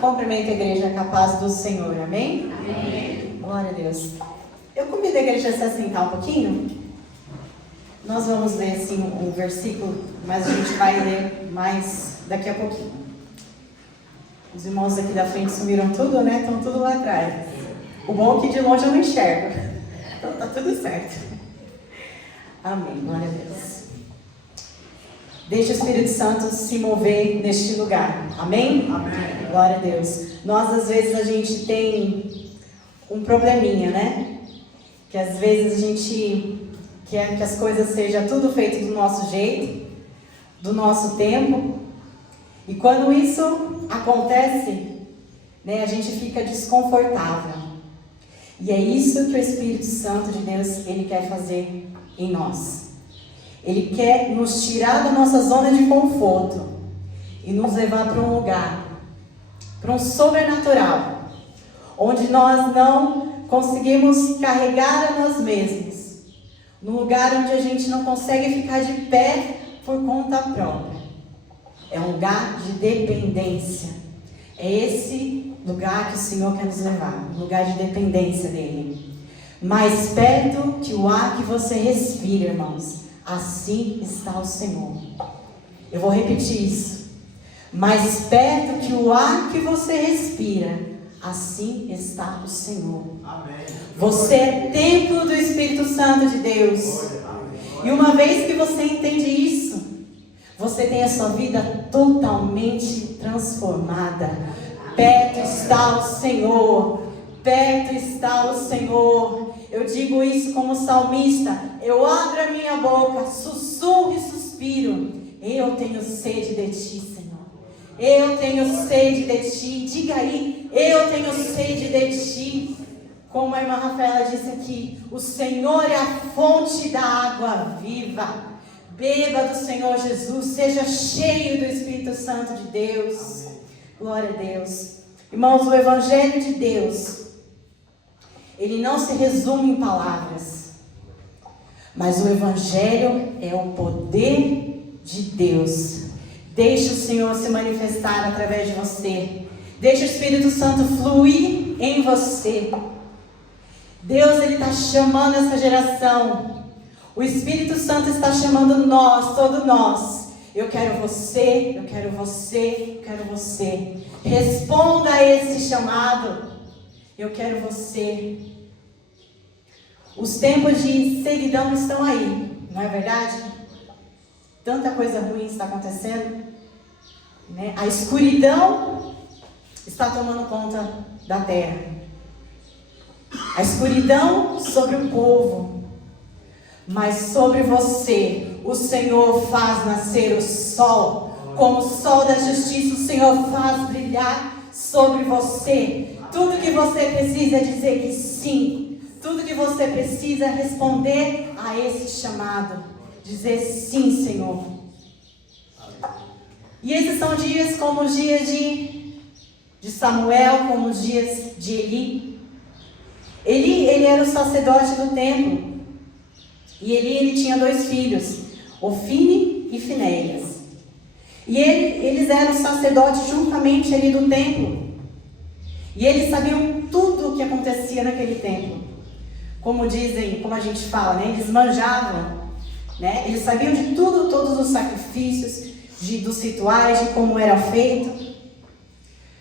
Cumprimento a igreja com a paz do Senhor, amém? Amém. Glória a Deus. Eu convido a igreja a se assentar um pouquinho. Nós vamos ler assim um versículo, mas a gente vai ler mais daqui a pouquinho. Os irmãos aqui da frente sumiram tudo, né? Estão tudo lá atrás. O bom é que de longe eu não enxergo. Então tá tudo certo. Amém. Glória a Deus. Deixe o Espírito Santo se mover neste lugar. Amém? Amém. Glória a Deus. Nós, às vezes, a gente tem um probleminha, né? Que às vezes a gente quer que as coisas sejam tudo feito do nosso jeito, do nosso tempo. E quando isso acontece, né, a gente fica desconfortável. E é isso que o Espírito Santo de Deus, Ele quer fazer em nós. Ele quer nos tirar da nossa zona de conforto e nos levar para um lugar, para um sobrenatural, onde nós não conseguimos carregar a nós mesmos, num lugar onde a gente não consegue ficar de pé por conta própria. É um lugar de dependência. É esse lugar que o Senhor quer nos levar, um lugar de dependência dEle. Mais perto que o ar que você respira, irmãos, assim está o Senhor. Eu vou repetir isso. Mais perto que o ar que você respira, assim está o Senhor. Amém. Você é templo do Espírito Santo de Deus. E uma vez que você entende isso, você tem a sua vida totalmente transformada. Perto está o Senhor. Perto está o Senhor. Eu digo isso como salmista. Eu abro a minha boca, sussurro e suspiro. Eu tenho sede de ti, Senhor. Eu tenho sede de ti. Diga aí, eu tenho sede de ti. Como a irmã Rafaela disse aqui, o Senhor é a fonte da água viva. Beba do Senhor Jesus, seja cheio do Espírito Santo de Deus. Glória a Deus. Irmãos, o Evangelho de Deus, ele não se resume em palavras, mas o Evangelho é o poder de Deus. Deixe o Senhor se manifestar através de você. Deixe o Espírito Santo fluir em você. Deus, Ele está chamando essa geração. O Espírito Santo está chamando nós, todos nós. Eu quero você, eu quero você, eu quero você. Responda a esse chamado. Eu quero você. Os tempos de seguidão estão aí, não é verdade? Tanta coisa ruim está acontecendo, né? A escuridão está tomando conta da terra. A escuridão sobre o povo. Mas sobre você, o Senhor faz nascer o sol. Como o sol da justiça, o Senhor faz brilhar sobre você. Tudo que você precisa é dizer que sim. Tudo que você precisa é responder a esse chamado. Dizer sim, Senhor. E esses são dias como os dias de Samuel, como os dias de Eli. Ele era o sacerdote do templo. E ele tinha 2 filhos, Ofni e Finéias. E eles eram sacerdotes juntamente ali do templo. E eles sabiam tudo o que acontecia naquele templo. Como dizem, como a gente fala, né? Eles manjavam, né? Eles sabiam de tudo, todos os sacrifícios, dos rituais, de como era feito.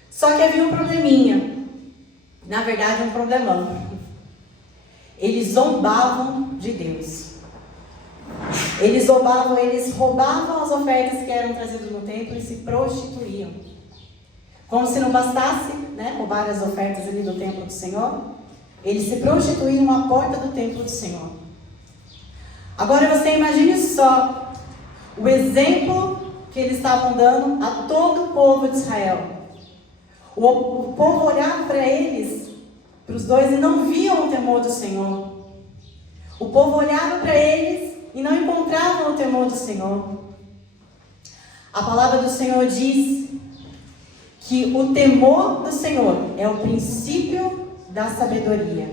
Só que havia um probleminha. Na verdade, um problemão. Eles zombavam de Deus. Eles roubavam as ofertas que eram trazidas no templo e se prostituíam. Como se não bastasse, né, roubar as ofertas ali do templo do Senhor, eles se prostituíam à porta do templo do Senhor. Agora você imagine só o exemplo que eles estavam dando a todo o povo de Israel. O povo olhava para eles, para os 2, e não viam o temor do Senhor. O povo olhava para eles e não encontravam o temor do Senhor. A palavra do Senhor diz que o temor do Senhor é o princípio da sabedoria.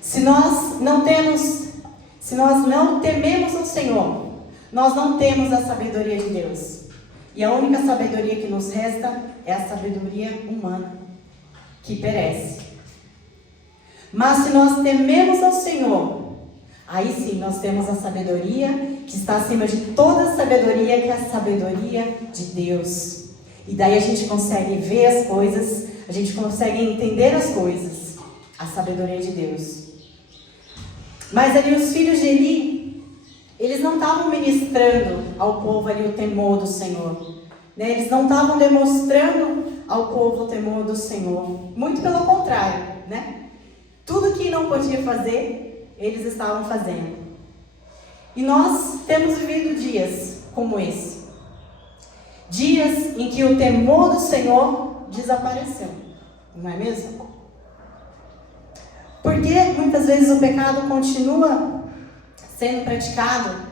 Se nós não tememos o Senhor, nós não temos a sabedoria de Deus. E a única sabedoria que nos resta é a sabedoria humana, que perece. Mas se nós tememos ao Senhor, aí sim nós temos a sabedoria que está acima de toda sabedoria, que é a sabedoria de Deus. E daí a gente consegue ver as coisas, a gente consegue entender as coisas, a sabedoria de Deus. Mas ali os filhos de Eli, eles não estavam ministrando ao povo ali o temor do Senhor, né? Eles não estavam demonstrando ao povo o temor do Senhor. Muito pelo contrário, né? Tudo que não podia fazer, eles estavam fazendo. E nós temos vivido dias como esse. Dias em que o temor do Senhor desapareceu. Não é mesmo? Porque muitas vezes o pecado continua sendo praticado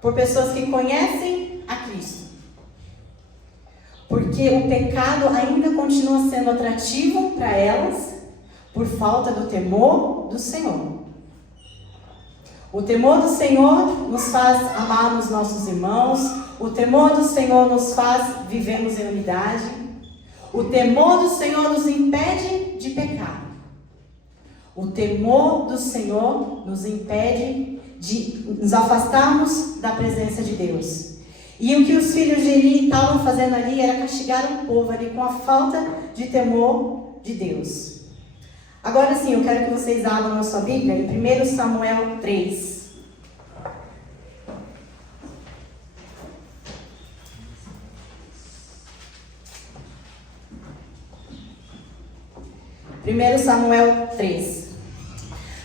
por pessoas que conhecem a Cristo. Porque o pecado ainda continua sendo atrativo para elas por falta do temor do Senhor. O temor do Senhor nos faz amar os nossos irmãos. O temor do Senhor nos faz vivermos em unidade. O temor do Senhor nos impede de pecar. O temor do Senhor nos impede de nos afastarmos da presença de Deus. E o que os filhos de Eli estavam fazendo ali era castigar o povo ali com a falta de temor de Deus. Agora sim, eu quero que vocês abram a sua Bíblia em 1 Samuel 3. Primeiro Samuel 3.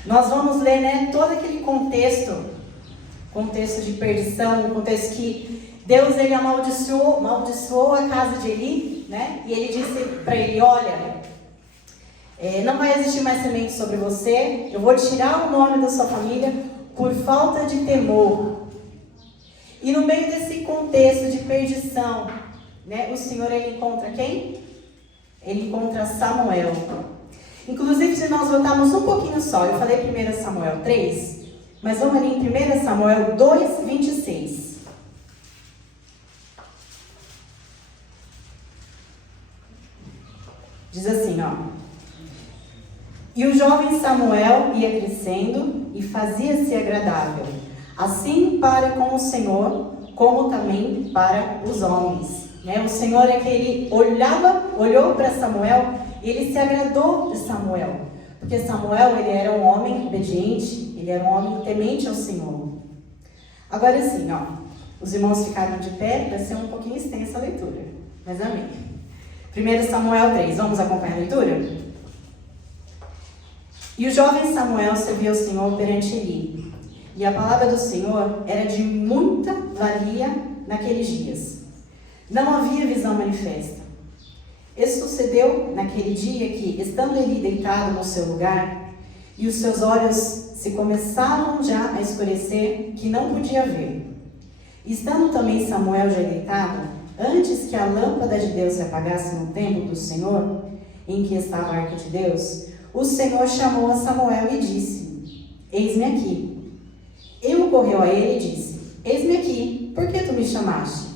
Nós vamos ler, né, todo aquele contexto de perdição, um contexto que Deus ele amaldiçoou a casa de Eli, né? E ele disse para ele, olha, não vai existir mais semente sobre você, eu vou tirar o nome da sua família por falta de temor. E no meio desse contexto de perdição, né, o Senhor ele encontra quem? Ele encontra Samuel. Inclusive, se nós voltarmos um pouquinho só, eu falei 1 Samuel 3, mas vamos ali em 1 Samuel 2, 26. Diz assim, ó. E o jovem Samuel ia crescendo e fazia-se agradável, assim para com o Senhor, como também para os homens. Né? O Senhor é que ele olhou para Samuel e ele se agradou de Samuel. Porque Samuel ele era um homem obediente, ele era um homem temente ao Senhor. Agora sim, ó, os irmãos ficaram de pé para ser um pouquinho extensa a leitura. Mas amém. 1 Samuel 3, vamos acompanhar a leitura? E o jovem Samuel serviu ao Senhor perante Eli. E a palavra do Senhor era de muita valia naqueles dias. Não havia visão manifesta. E sucedeu naquele dia que, estando Eli deitado no seu lugar, e os seus olhos se começavam já a escurecer, que não podia ver. E estando também Samuel já deitado, antes que a lâmpada de Deus se apagasse no templo do Senhor, em que estava a arca de Deus, o Senhor chamou a Samuel e disse, eis-me aqui. Ele correu a ele e disse, eis-me aqui, por que tu me chamaste?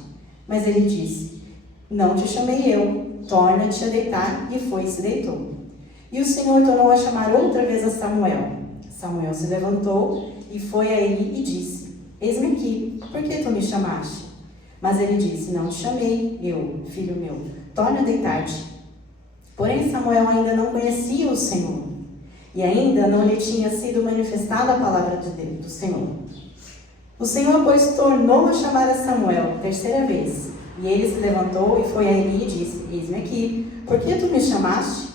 Mas ele disse, não te chamei eu, torna-te a deitar, e foi e se deitou. E o Senhor tornou a chamar outra vez a Samuel. Samuel se levantou e foi a ele e disse, eis-me aqui, por que tu me chamaste? Mas ele disse, não te chamei eu, filho meu, torna a deitar-te. Porém Samuel ainda não conhecia o Senhor, e ainda não lhe tinha sido manifestada a palavra do Senhor. O Senhor, pois, tornou a chamar a Samuel terceira vez, e ele se levantou e foi a Eli e disse, eis-me aqui, por que tu me chamaste?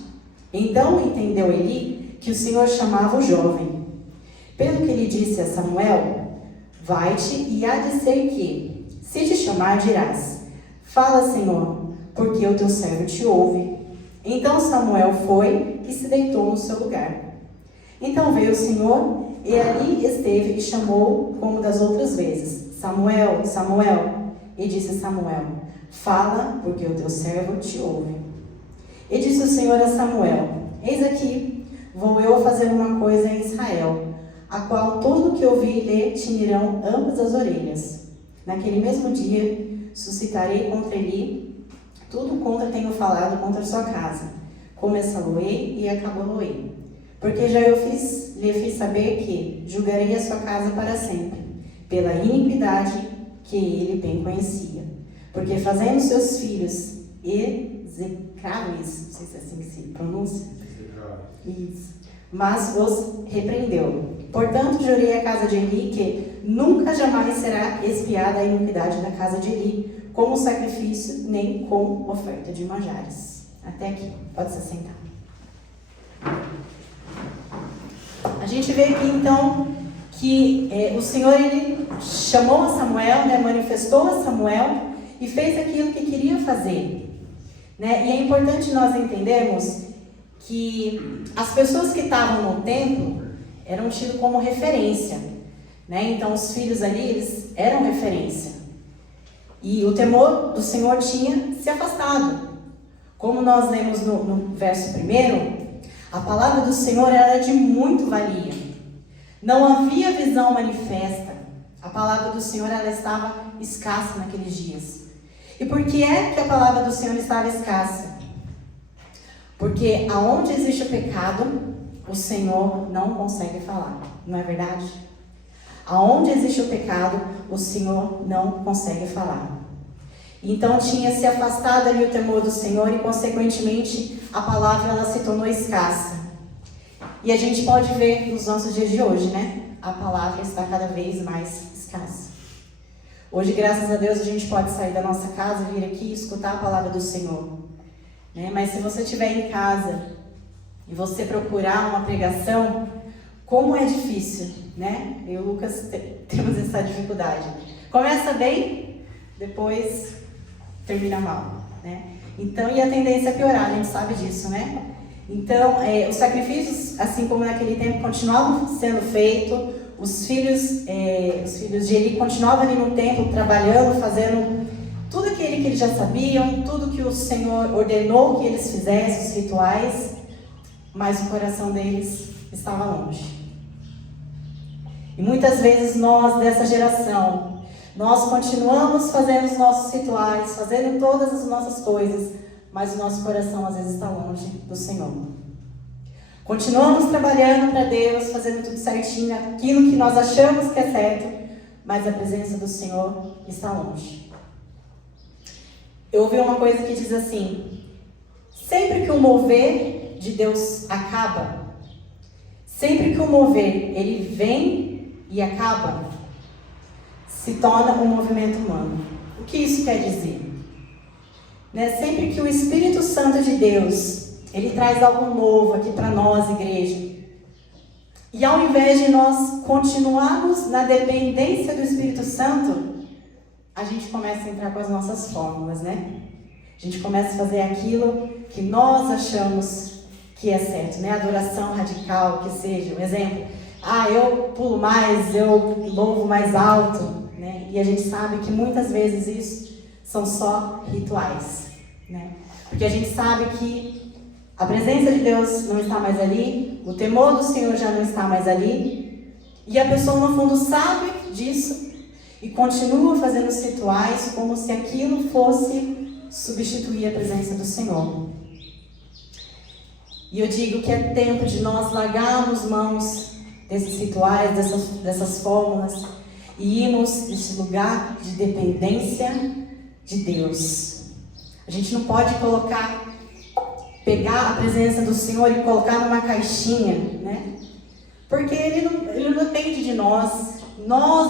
Então entendeu Eli que o Senhor chamava o jovem. Pelo que ele disse a Samuel, vai-te e há de ser que, se te chamar, dirás, fala, Senhor, porque o teu servo te ouve. Então Samuel foi e se deitou no seu lugar. Então veio o Senhor e ali esteve e chamou como das outras vezes, Samuel, Samuel. E disse Samuel, fala, porque o teu servo te ouve. E disse o Senhor a Samuel, eis aqui, vou eu fazer uma coisa em Israel, a qual todo que ouvir lhe tinirão ambas as orelhas. Naquele mesmo dia suscitarei contra ele Tudo contra tenho falado contra a sua casa. Começá-lo-ei e acabá-lo-ei. Porque já lhe fiz saber que julgarei a sua casa para sempre, pela iniquidade que ele bem conhecia. Porque fazendo seus filhos execráveis, não sei se é assim que se pronuncia, isso, mas os repreendeu. Portanto, jurei à casa de Eli que nunca jamais será expiada a iniquidade da casa de Eli, como sacrifício, nem com oferta de manjares. Até aqui, pode se sentar. A gente vê aqui então que o Senhor ele chamou a Samuel, né, manifestou a Samuel e fez aquilo que queria fazer, né? E é importante nós entendermos que as pessoas que estavam no templo eram tidas como referência, né? Então os filhos ali eles eram referência e o temor do Senhor tinha se afastado. Como nós lemos no verso 1, a palavra do Senhor era de muito valia. Não havia visão manifesta. A palavra do Senhor ela estava escassa naqueles dias. E por que é que a palavra do Senhor estava escassa? Porque aonde existe o pecado, o Senhor não consegue falar. Não é verdade? Aonde existe o pecado, o Senhor não consegue falar. Então tinha se afastado ali o temor do Senhor e consequentemente a palavra ela se tornou escassa. E a gente pode ver nos nossos dias de hoje, né? A palavra está cada vez mais escassa. Hoje, graças a Deus, a gente pode sair da nossa casa, vir aqui e escutar a palavra do Senhor, né? Mas se você estiver em casa e você procurar uma pregação, como é difícil, né? Eu e o Lucas temos essa dificuldade. Começa bem, depois termina mal, né? Então, e a tendência é piorar, a gente sabe disso, né? Então, os sacrifícios, assim como naquele tempo, continuavam sendo feitos. Os filhos de Eli continuavam ali no templo, trabalhando, fazendo tudo aquilo que eles já sabiam, tudo que o Senhor ordenou que eles fizessem, os rituais, mas o coração deles estava longe. E muitas vezes nós, dessa geração, nós continuamos fazendo os nossos rituais, fazendo todas as nossas coisas, mas o nosso coração às vezes está longe do Senhor. Continuamos trabalhando para Deus, fazendo tudo certinho, aquilo que nós achamos que é certo, mas a presença do Senhor está longe. Eu ouvi uma coisa que diz assim: sempre que o mover de Deus acaba, sempre que o mover ele vem e acaba, se torna um movimento humano. O que isso quer dizer? Né? Sempre que o Espírito Santo de Deus ele traz algo novo aqui para nós, igreja, e ao invés de nós continuarmos na dependência do Espírito Santo, a gente começa a entrar com as nossas fórmulas, né? A gente começa a fazer aquilo que nós achamos que é certo, né? Adoração radical, que seja, um exemplo. Eu pulo mais, eu louvo mais alto, né? E a gente sabe que muitas vezes isso são só rituais, né? Porque a gente sabe que a presença de Deus não está mais ali, o temor do Senhor já não está mais ali, e a pessoa no fundo sabe disso e continua fazendo os rituais como se aquilo fosse substituir a presença do Senhor. E eu digo que é tempo de nós largarmos mãos desses rituais, dessas fórmulas, e irmos nesse lugar de dependência de Deus. A gente não pode pegar a presença do Senhor e colocar numa caixinha, né? Porque Ele não depende de nós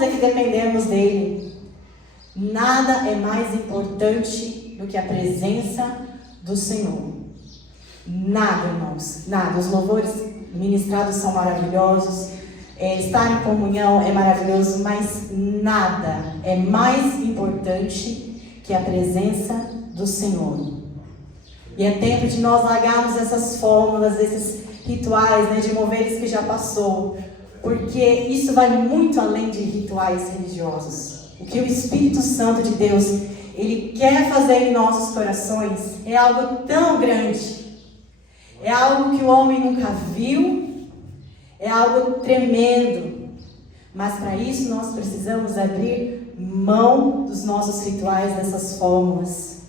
é que dependemos dEle. Nada é mais importante do que a presença do Senhor. Nada, irmãos, nada. Os louvores ministrados são maravilhosos, estar em comunhão é maravilhoso, mas nada é mais importante que a presença do Senhor. E é tempo de nós largarmos essas fórmulas, esses rituais, né, de moveres que já passou, porque isso vai muito além de rituais religiosos. O que o Espírito Santo de Deus, Ele quer fazer em nossos corações é algo tão grande, é algo que o homem nunca viu, é algo tremendo, mas para isso nós precisamos abrir mão dos nossos rituais, dessas fórmulas.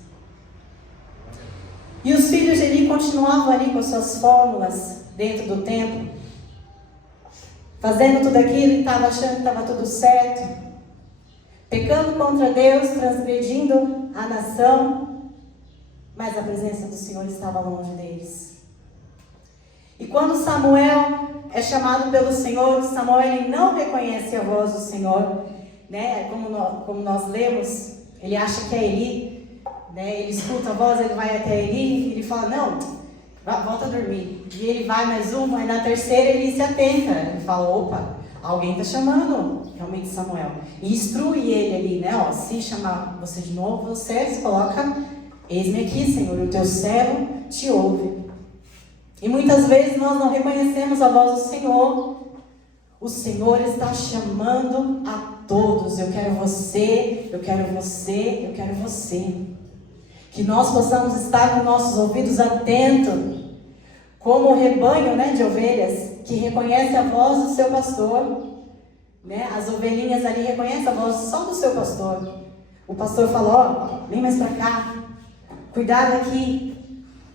E os filhos de Eli continuavam ali com as suas fórmulas dentro do templo, fazendo tudo aquilo e estavam achando que estava tudo certo, pecando contra Deus, transgredindo a nação, mas a presença do Senhor estava longe deles. E quando Samuel é chamado pelo Senhor, Samuel ele não reconhece a voz do Senhor, né? Como nós lemos, ele acha que é Eli, né? Ele escuta a voz, ele vai até Eli, ele fala, não, volta a dormir. E ele vai mais uma, e na terceira ele se atenta, ele fala, opa, alguém está chamando realmente Samuel. E instrui ele ali, né? Ó, se chamar você de novo, você se coloca, eis-me aqui, Senhor, o teu servo te ouve. E muitas vezes nós não reconhecemos a voz do Senhor. O Senhor está chamando a todos. Eu quero você, eu quero você, eu quero você. Que nós possamos estar com nossos ouvidos atentos, como o rebanho, né, de ovelhas, que reconhece a voz do seu pastor. Né? As ovelhinhas ali reconhecem a voz só do seu pastor. O pastor fala, ó, vem mais para cá, cuidado aqui.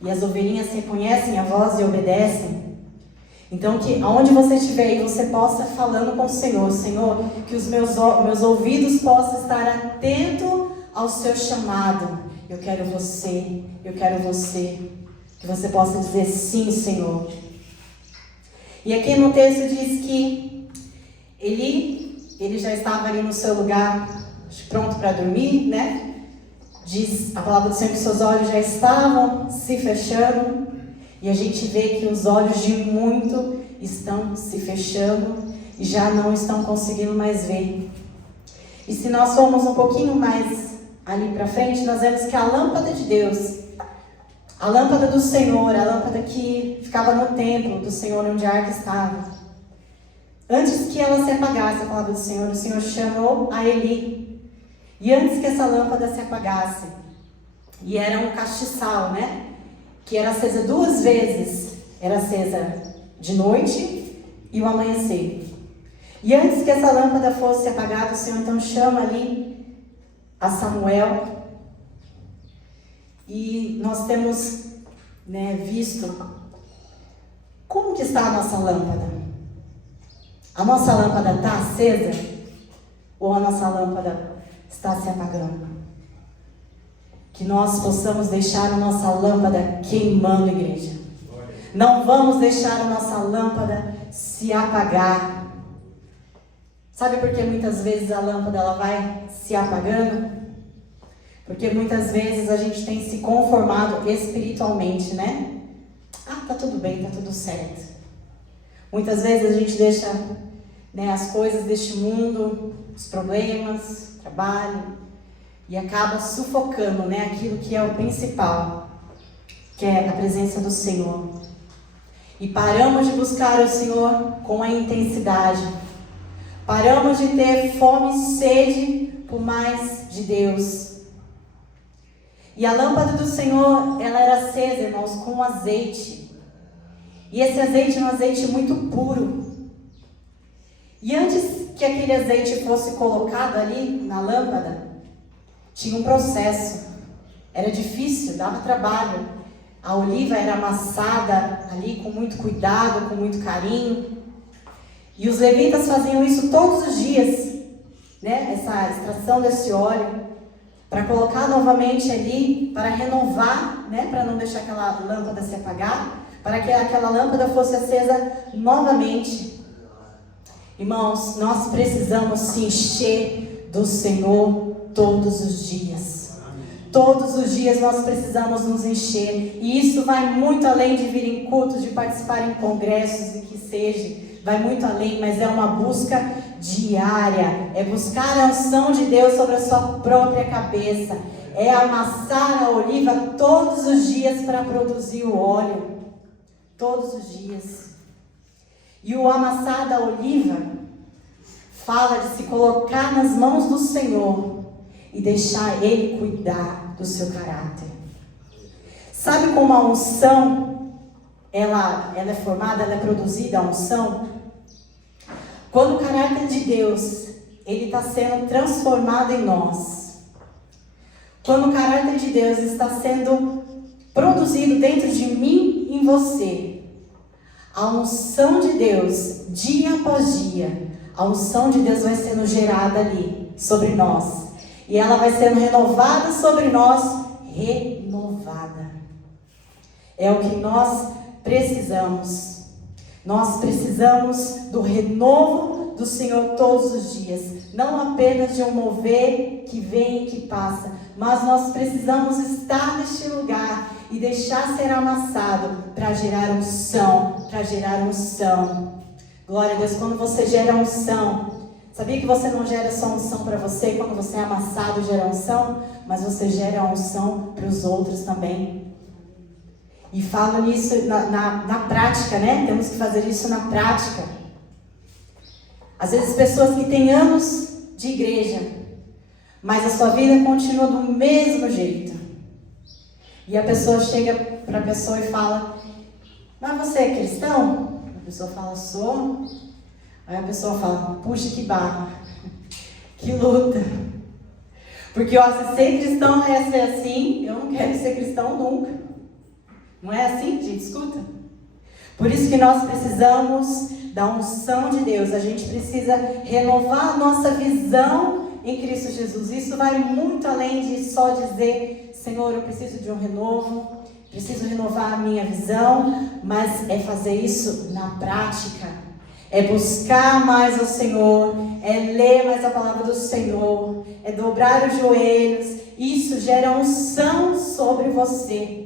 E as ovelhinhas reconhecem a voz e obedecem. Então, que aonde você estiver aí, você possa falando com o Senhor. Senhor, que os meus ouvidos possam estar atentos ao seu chamado. Eu quero você, eu quero você. Que você possa dizer sim, Senhor. E aqui no texto diz que ele já estava ali no seu lugar, pronto para dormir, né? Diz a palavra do Senhor que seus olhos já estavam se fechando. E a gente vê que os olhos de muito estão se fechando e já não estão conseguindo mais ver. E se nós formos um pouquinho mais ali para frente, nós vemos que a lâmpada de Deus, a lâmpada do Senhor, a lâmpada que ficava no templo do Senhor onde a arca estava, antes que ela se apagasse, a palavra do Senhor, o Senhor chamou a Eli. E antes que essa lâmpada se apagasse, e era um castiçal, né? Que era acesa 2 vezes, era acesa de noite e o amanhecer. E antes que essa lâmpada fosse apagada, o Senhor então chama ali a Samuel. E nós temos, né, visto como que está a nossa lâmpada. A nossa lâmpada está acesa ou a nossa lâmpada está se apagando? Que nós possamos deixar a nossa lâmpada queimando, igreja. Não vamos deixar a nossa lâmpada se apagar. Sabe por que muitas vezes a lâmpada ela vai se apagando? Porque muitas vezes a gente tem se conformado espiritualmente, né? Ah, tá tudo bem, tá tudo certo. Muitas vezes a gente deixa, né, as coisas deste mundo, os problemas, o trabalho, e acaba sufocando, né, aquilo que é o principal, que é a presença do Senhor. E paramos de buscar o Senhor com a intensidade. Paramos de ter fome e sede por mais de Deus. E a lâmpada do Senhor, ela era acesa, irmãos, com azeite. E esse azeite é um azeite muito puro. E antes que aquele azeite fosse colocado ali na lâmpada, tinha um processo. Era difícil, dava trabalho. A oliva era amassada ali com muito cuidado, com muito carinho. E os levitas faziam isso todos os dias, né? Essa extração desse óleo, para colocar novamente ali, para renovar, né? Para não deixar aquela lâmpada se apagar, para que aquela lâmpada fosse acesa novamente. Irmãos, nós precisamos se encher do Senhor todos os dias. Todos os dias nós precisamos nos encher. E isso vai muito além de vir em cultos, de participar em congressos e que seja. Vai muito além, mas é uma busca diária. É buscar a unção de Deus sobre a sua própria cabeça. É amassar a oliva todos os dias para produzir o óleo. Todos os dias. E o amassar da oliva fala de se colocar nas mãos do Senhor e deixar Ele cuidar do seu caráter. Sabe como a unção, ela é formada, ela é produzida, a unção? Quando o caráter de Deus, ele está sendo transformado em nós. Quando o caráter de Deus está sendo produzido dentro de mim e em você. A unção de Deus, dia após dia, a unção de Deus vai sendo gerada ali, sobre nós. E ela vai sendo renovada sobre nós, renovada. É o que nós precisamos. Nós precisamos do renovo do Senhor todos os dias. Não apenas de um mover que vem e que passa, mas nós precisamos estar neste lugar e deixar ser amassado para gerar unção, para gerar unção. Glória a Deus, quando você gera unção, sabia que você não gera só unção para você, quando você é amassado gera unção, mas você gera unção para os outros também. E falo nisso na prática, né? Temos que fazer isso na prática. Às vezes pessoas que têm anos de igreja, mas a sua vida continua do mesmo jeito. E a pessoa chega para a pessoa e fala: mas você é cristão? A pessoa fala: sou. Aí a pessoa fala: puxa, que barra, que luta. Porque ó, se ser cristão é ser assim, eu não quero ser cristão nunca. Não é assim, gente? Escuta. Por isso que nós precisamos da unção de Deus. A gente precisa renovar a nossa visão em Cristo Jesus. Isso vai muito além de só dizer: Senhor, eu preciso de um renovo, preciso renovar a minha visão, mas é fazer isso na prática. É buscar mais o Senhor, é ler mais a palavra do Senhor, é dobrar os joelhos. Isso gera unção sobre você.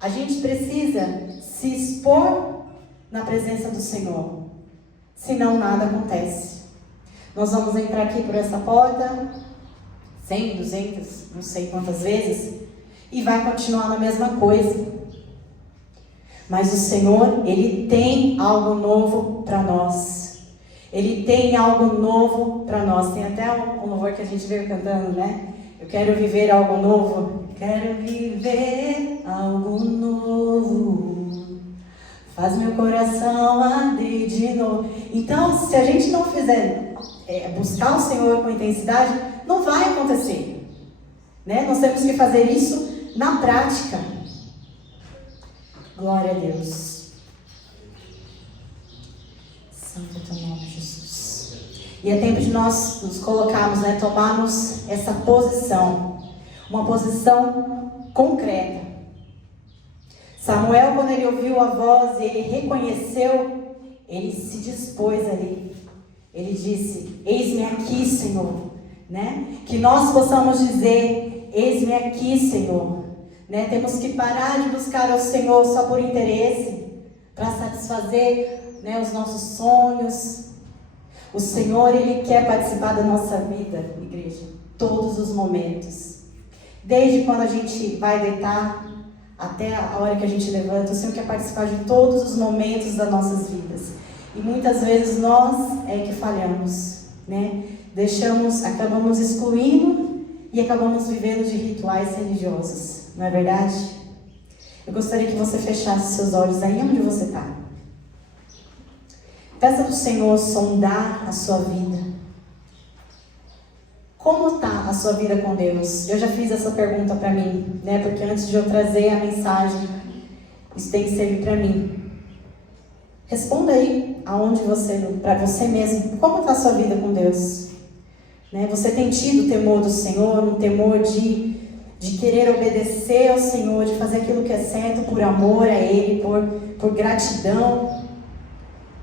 A gente precisa se expor na presença do Senhor, senão nada acontece. Nós vamos entrar aqui por essa porta 100, 200, não sei quantas vezes, e vai continuar na mesma coisa. Mas o Senhor, Ele tem algo novo para nós. Ele tem algo novo para nós. Tem até um louvor que a gente veio cantando, né? Eu quero viver algo novo. Quero viver algo novo. Faz meu coração arder de novo. Então, se a gente não fizer buscar o Senhor com intensidade, não vai acontecer, né? Nós temos que fazer isso na prática. Glória a Deus. Santo é teu nome, Jesus. E é tempo de nós nos colocarmos, né? Tomarmos essa posição. Uma posição concreta. Samuel, quando ele ouviu a voz e ele reconheceu, ele se dispôs ali. Ele disse: eis-me aqui, Senhor. Né? Que nós possamos dizer: eis-me aqui, Senhor. Né? Temos que parar de buscar ao Senhor só por interesse, para satisfazer, né, os nossos sonhos. O Senhor, Ele quer participar da nossa vida, igreja, todos os momentos. Desde quando a gente vai deitar até a hora que a gente levanta, o Senhor quer participar de todos os momentos das nossas vidas. E muitas vezes nós é que falhamos, né? Acabamos excluindo e acabamos vivendo de rituais religiosos, não é verdade? Eu gostaria que você fechasse seus olhos aí onde você está. Peça para o Senhor sondar a sua vida. Como está a sua vida com Deus? Eu já fiz essa pergunta para mim, né? Porque antes de eu trazer a mensagem, isso tem que servir para mim. Responda aí, para você mesmo, como está a sua vida com Deus? Né? Você tem tido o temor do Senhor, um temor de querer obedecer ao Senhor, de fazer aquilo que é certo por amor a Ele, por gratidão?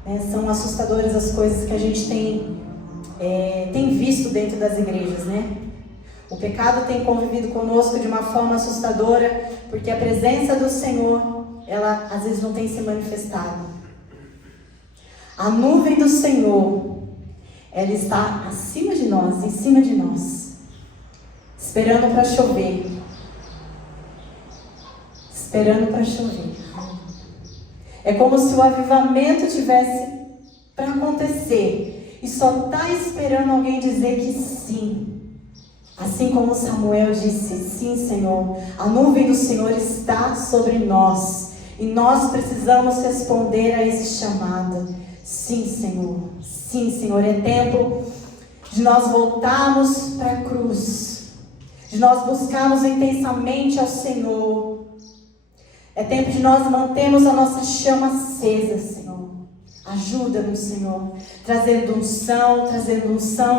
Né? São assustadoras as coisas que a gente tem visto dentro das igrejas, né? O pecado tem convivido conosco de uma forma assustadora, porque a presença do Senhor, ela às vezes não tem se manifestado. A nuvem do Senhor, ela está acima de nós, em cima de nós, esperando para chover. Esperando para chover. É como se o avivamento tivesse para acontecer e só está esperando alguém dizer que sim. Assim como Samuel disse: sim, Senhor, a nuvem do Senhor está sobre nós e nós precisamos responder a esse chamado. Sim, Senhor, é tempo de nós voltarmos para a cruz. de nós buscarmos intensamente ao Senhor. É tempo de nós mantermos a nossa chama acesa, Senhor. Ajuda-nos, Senhor, trazendo unção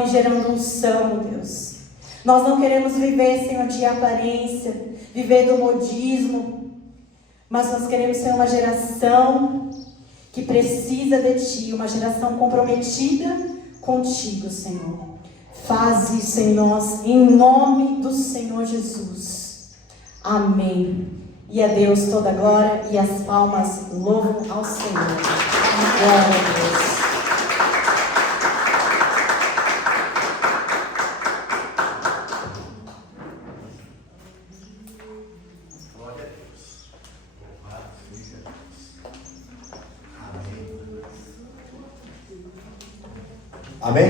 e gerando unção, Deus. Nós não queremos viver, Senhor, de aparência, viver do modismo, mas nós queremos ser uma geração que precisa de Ti, uma geração comprometida contigo, Senhor. Faz isso em nós, em nome do Senhor Jesus. Amém. E a Deus toda a glória e as palmas louvam ao Senhor. Glória a Deus. Amém?